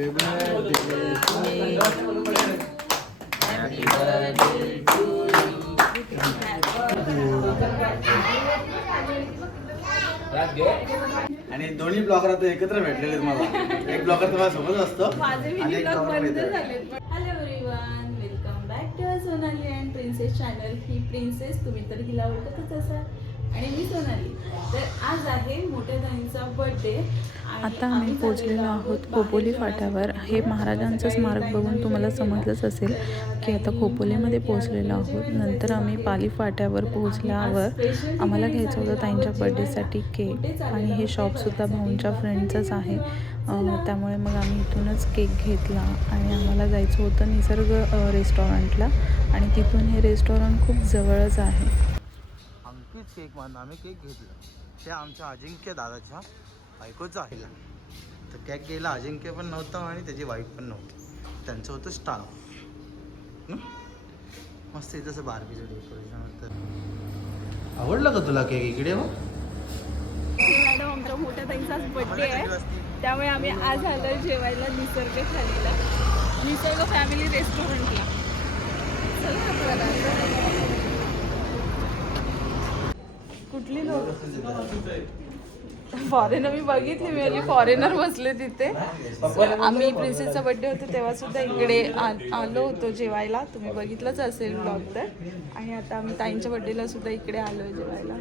आणि दोन्ही ब्लॉगर आता एकत्र भेटलेले मला. एक ब्लॉगर तुम्हाला सोबत असतो. Hello everyone, welcome back to Sonali and princess channel. ही प्रिन्सेस, तुम्ही तर हिला ओळखतच असाल, आणि मी सोनाली. तर आज आहे मोठ्या ताईंचा बर्थडे. आता आम्ही पोहोचलेलो आहोत खोपोली फाट्यावर. हे महाराजांचं स्मारक बघून तुम्हाला समजलंच असेल की आता खोपोलीमध्ये पोहोचलेलो आहोत. नंतर आम्ही पाली फाट्यावर पोहोचल्यावर आम्हाला घ्यायचं होतं ताईंच्या बर्थडेसाठी केक, आणि हे शॉपसुद्धा भाऊंच्या फ्रेंडचंच आहे. त्यामुळे मग आम्ही इथूनच केक घेतला आणि आम्हाला जायचं होतं निसर्ग रेस्टॉरंटला, आणि तिथून हे रेस्टॉरंट खूप जवळच आहे. आमचीच केक मान आम्ही केक घेतला, ते आमच्या अजिंक्य दादाच्या बायकोचं आहे. तर केक घ्यायला अजिंक्य पण नव्हतं आणि त्याची वाईफ पण नव्हती, त्यांचं होतं स्टाफ. मस्त आहे तसं बार्बीचं डेकोरेशन होतं. आवडलं का तुला केक? इकडे हो मॅडम, आमच्या मोठ्या ताईंचाच बर्थडे आहे, त्यामुळे आम्ही आज आलो जेवायला निसर्ग खालीला, निसर्ग फॅमिली रेस्टॉरंटला. कुठली लोक फॉरेनर मी बघितली, मी फॉरेनर बसले तिथे. आम्ही प्रिन्सेसचा बर्थडे होता तेव्हा सुद्धा इकडे आलो होतो जेवायला, तुम्ही बघितलंच असेल ब्लॉग तर. आणि आता आम्ही ताईंच्या बर्थडेला सुद्धा इकडे आलो आहे जेवायला.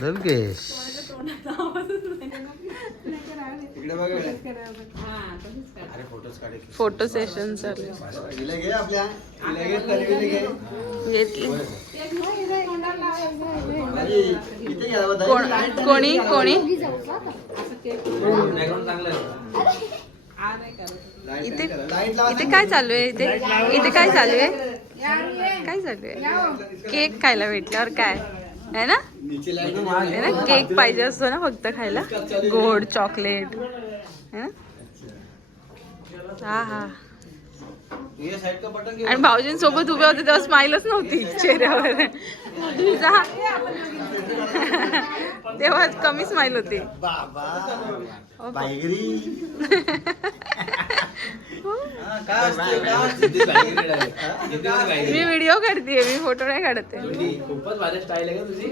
दर्गेश फोटो सेशन चालू. कोणी कोणी इथे इथे काय चालू आहे? इथे काय चालू आहे? काय चालू आहे? केक खायला भेटल्यावर काय आहे ना, केक पाहिजे असतो ना फक्त खायला, गोड चॉकलेट है ना. हा हा. आणि भाऊजींसोबत उभे होते तेव्हा स्माईलच नव्हती चेहऱ्यावर. तेव्हा कमी स्माईल होती. मी व्हिडिओ काढते, मी फोटो नाही काढते. खूपच भारी स्टाईल आहे का तुझी.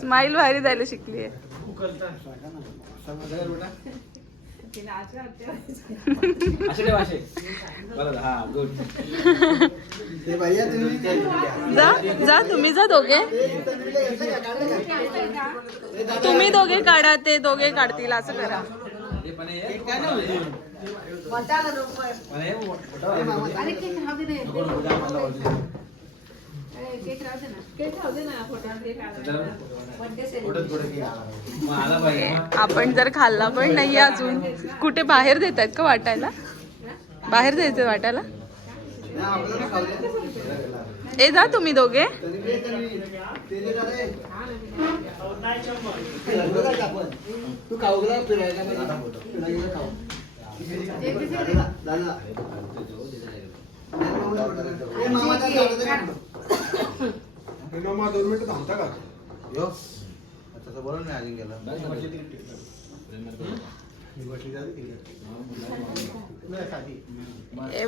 स्माईल भारी द्यायला शिकली आहे. जा तुम्ही जा दोघे, तुम्ही दोघे काढा, ते दोघे काढतील, असं करा. आपण जर खाल्ला पण नाही अजून, कुठे बाहेर देत आहेत का वाटायला? बाहेर द्यायचं वाटायला. ए जा तुम्ही दोघे.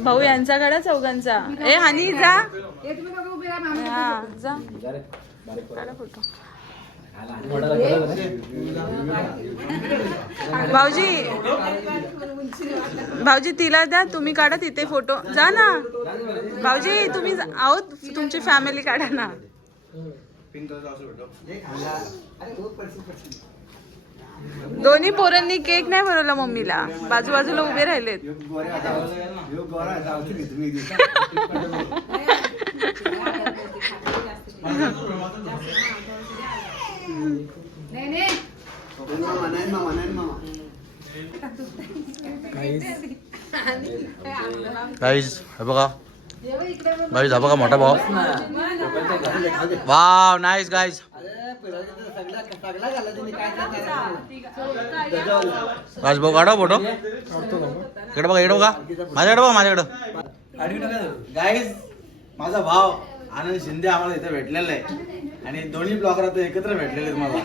भाऊ यांचा काढा चौघांचा. ए हानी जा, जा काढा फोटो. भाऊजी भाऊजी तिला द्या, तुम्ही काढा तिथे फोटो. जा ना भाऊजी, तुम्ही आहोत, तुमची फॅमिली काढा ना. दोन्ही पोरांनी केक नाही बनवला मम्मीला, बाजूबाजूला उभे राहिलेत. गाईज हे बघा, गाईज हा बघा मोठा भाऊ. Wow nice guys. राजभाऊ काढा फोटो इकडे बघा इकडे बघा माझ्याकडे बघा माझ्याकडं गाईज माझा भाव आनंद शिंदे आम्हाला इथे भेटलेला आहे आणि दोन्ही ब्लॉगर आता एकत्र भेटलेले आहेत मला.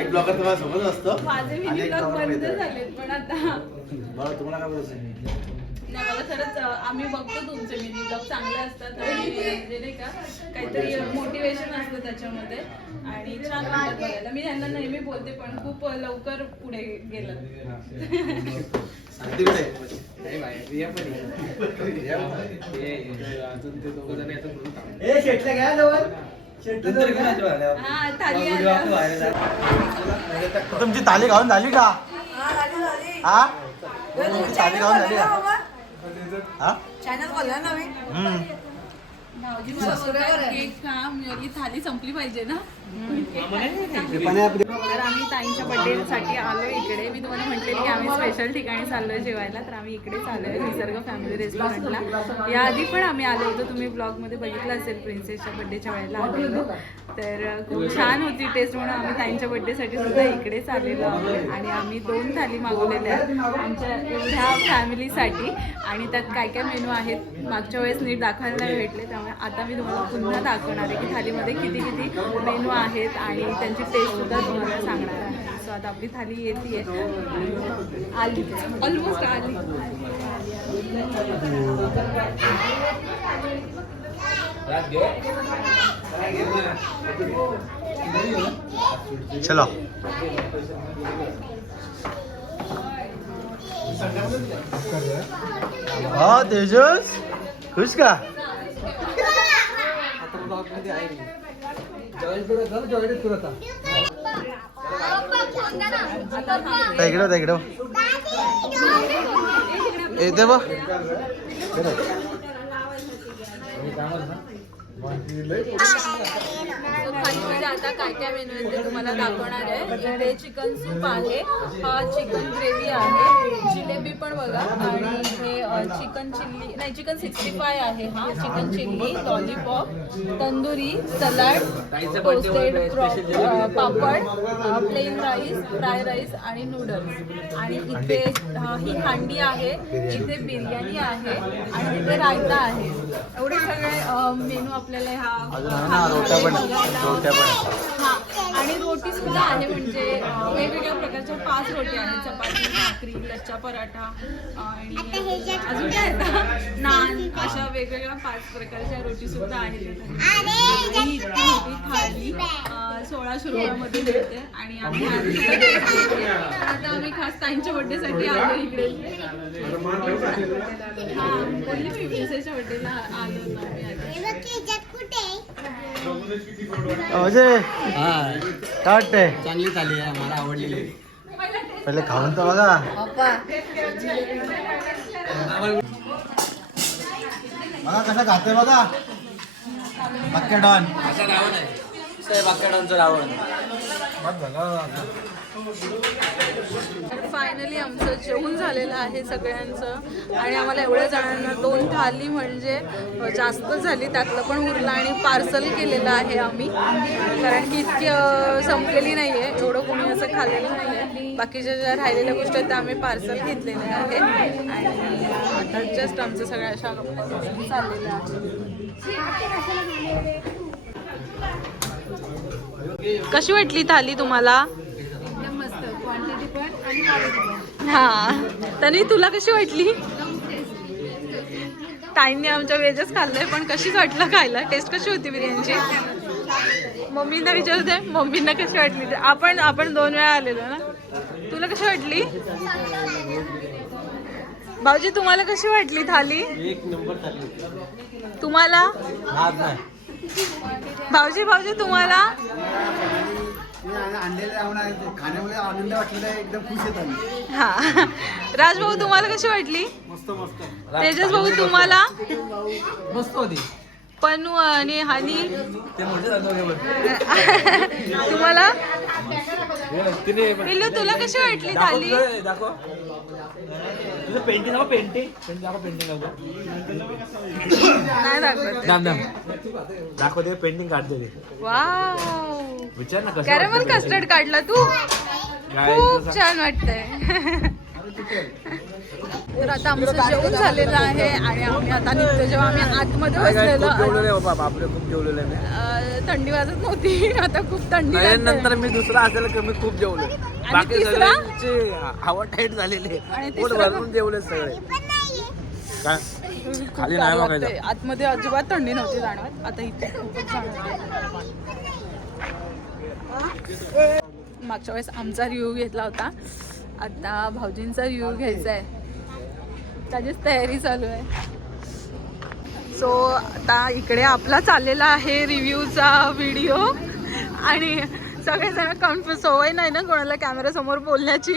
एक ब्लॉगर तुम्हाला सोबत असतो आणि एक ब्लॉगर बरं तुम्हाला काय बोलायचं नाही मला खरंच आम्ही बघतो तुमचे मिनी ब्लॉग चांगले असतात आणि म्हणजे नाही का काहीतरी मोटिवेशन असतं त्याच्यामध्ये आणि छान वाटतं बघायला. मी यांना नेहमी बोलते पण खूप लवकर पुढे गेलं. तुमची ताली घालून झाली का? हा तुमची ताली घालून झाली का? हा केक खा म्हणजे थाली संपली पाहिजे ना. तर आम्ही ताईंच्या बर्थडे साठी आलो इकडे. मी तुम्हाला म्हटलेली की आम्ही स्पेशल ठिकाणी चाललोय जेवायला. तर आम्ही इकडेच आलोय निसर्ग फॅमिली रेस्टॉरंटला. याआधी पण आम्ही आलो होतो, तुम्ही ब्लॉग मध्ये बघितलं असेल प्रिन्सेसच्या बर्थडेच्या वेळेला आलेलो. तर खूप छान होती टेस्ट म्हणून आम्ही ताईंच्या बर्थडेसाठी सुद्धा इकडेच आलेलो आहोत आणि आम्ही 2 थाली मागवलेल्या आहेत आमच्या एवढ्या फॅमिलीसाठी. आणि त्यात काय काय मेनू आहेत मागच्या वेळेस नीट दाखवायला भेटले, त्यामुळे आता मी तुम्हाला पुन्हा दाखवणार आहे की थालीमध्ये किती किती मेनू आहेत आणि त्यांची टेस्ट सुद्धा तुम्हाला सांगणार आहे. सो आता आपली थाली येते आली, ऑलमोस्ट आली. चलो हाँ तेजस खुश का? इकडे येते बा थालीमध्ये आता काय काय मेनू आहेत ते तुम्हाला दाखवणार आहे. इकडे चिकन सूप आहे, हा चिकन ग्रेव्ही आहे, जिलेबी पण बघा आणि हे चिकन चिल्ली नाही चिकन 65 आहे, हा chicken chilli, lollipop, tandoori, salad, toasted papad, plain rice, fry rice आणि नूडल्स. आणि इथे ही हांडी आहे, इथे बिर्याणी आहे आणि इथे रायता आहे. एवढे सगळे मेनू आपल्याला आणि रोटी सुद्धा आहे, म्हणजे वेगवेगळ्या प्रकारच्या 5 रोटी आहेत, चपाती, भाकरी, लच्छा पराठा आणि अजून काय येतं नान, अशा वेगवेगळ्या 5 प्रकारच्या रोटी सुद्धा आहेत. ही थाळी 1600 रुपयामध्ये मिळते आणि आम्ही आता आम्ही खास ताईंच्या बर्थडेसाठी आलो इकडे. हा बोलली मी प्रिन्सेसच्या बर्थडेला आलो काय वाटतंय? चांगली चालली आहे, मला आवडलेली. पहिले खाऊन तर बघा. बघा कसं खाते बघा. बाक्या डॉन असं रावण आहे, बाक्या डॉनचं रावण. फायनली आमचं जेवण झालेलं आहे सगळ्यांचं आणि आम्हाला एवढ्या जणांना 2 थाली म्हणजे जास्त झाली, त्यातलं पण उरलं आणि पार्सल केलेलं आहे आम्ही, कारण की इतकी संपलेली नाही आहे, एवढं कोणी असं खाल्लेलं नाही आहे. बाकीच्या ज्या राहिलेल्या गोष्टी आहेत त्या आम्ही पार्सल घेतलेल्या आहेत आणि आता जस्ट आमचं सगळ्या अशा चाललेलं आहे. कशी वाटली थाली तुम्हाला? हा तरी तुला कशी वाटली? ताईंनी आमच्या व्हेजच खाल्लंय, पण कशीच वाटलं खायला? टेस्ट कशी होती बिर्याणीची? मम्मींना विचारते मम्मींना कशी वाटली ते. आपण 2 वेळा आलेलो ना. तुला कशी वाटली भाऊजी? तुम्हाला कशी वाटली थाली? 1 नंबर थाली. तुम्हाला भाऊजी तुम्हाला? खाण्यामुळे आनंद वाटलेला आहे, एकदम खुश आहे. हा राजभाऊ तुम्हाला कशी वाटली? मस्त मस्त. तेजस भाऊ तुम्हाला? मस्त होती. पनू आणि हानी ते मोठे तुम्हाला? पिल्लू तुला कशी वाटली थाली? दाखव तुझं पेंटिंग दाखव पेंटिंग नाही दाखवत. दाखव ते पेंटिंग काढते ते. वाव, विचार ना कसं कॅरेमल कस्टर्ड काढला तू, खूप छान वाटतंय. तर आता आमचं जेवण झालेलं आहे आणि आम्ही आता निघतो. जेव्हा आम्ही आतमध्ये बसलेलो, बापरे खूप जेवलेलं आहे थंडी वाजत नव्हती, आता खूप थंडी लागते. नंतर मी दुसरा असेल कमी खूप जेवलो. बाकी तिसरा? सगळ्यांचे हवा टाईट झालेले, आणि पोट तिसरा? भरून जेवले सगळे. काय खूप खाली गार नाही लागतंय. बघायचं. आतमध्ये अजिबात थंडी नव्हती जाणवत, आता इथे खूपच जाणवते. मागच्या वेळेस आमचा रिव्ह्यू घेतला होता, आता भाऊजींचा रिव्ह्यू घ्यायचा आहे. त्याचीच तयारी चालू आहे. सो आता इकडे आपला चाललेला आहे रिव्ह्यूचा व्हिडिओ आणि सगळेजण कन्फ्युज, सवय नाही ना कोणाला कॅमेऱ्यासमोर बोलण्याची,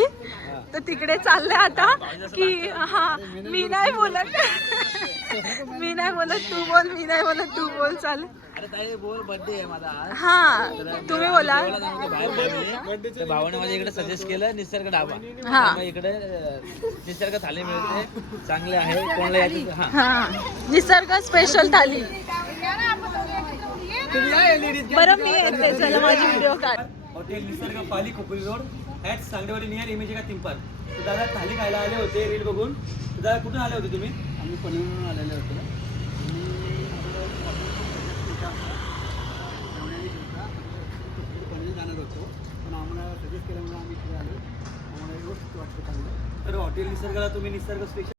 तर तिकडे चाललंय आता की हा मी नाही बोलत मी नाही बोलत तू बोल, मी नाही बोलत तू बोल. चालेल. अरे ताई बोल, बर्थडे आहे माझा आज. हा तुम्ही बोला. तर भावाने माझ्या इकडे सजेस्ट केलं निसर्ग ढाबा. हा. त्यामुळे इकडे निसर्ग थाली मिळते, चांगले आहे. कोणाला यायचं हा हा, निसर्ग स्पेशल थाली. बरं मी येते, चला माझी व्हिडिओ काढ. Hotel Nisarg Pali Khopoli road at Sangdewadi near Imagica तिंपार. तर दादा थाली खायला आले होते रील बघून. तर दादा कुठून आले होते तुम्ही? आम्ही पनवेलवरून आलेले होते. पनवेल जाणार होतो, पण आम्हाला सजेस्ट केल्यामुळे आम्ही इकडे आलो. आम्हाला व्यवस्थित वाटतं चांगलं. तर हॉटेल निसर्गाला तुम्ही निसर्ग स्पेशल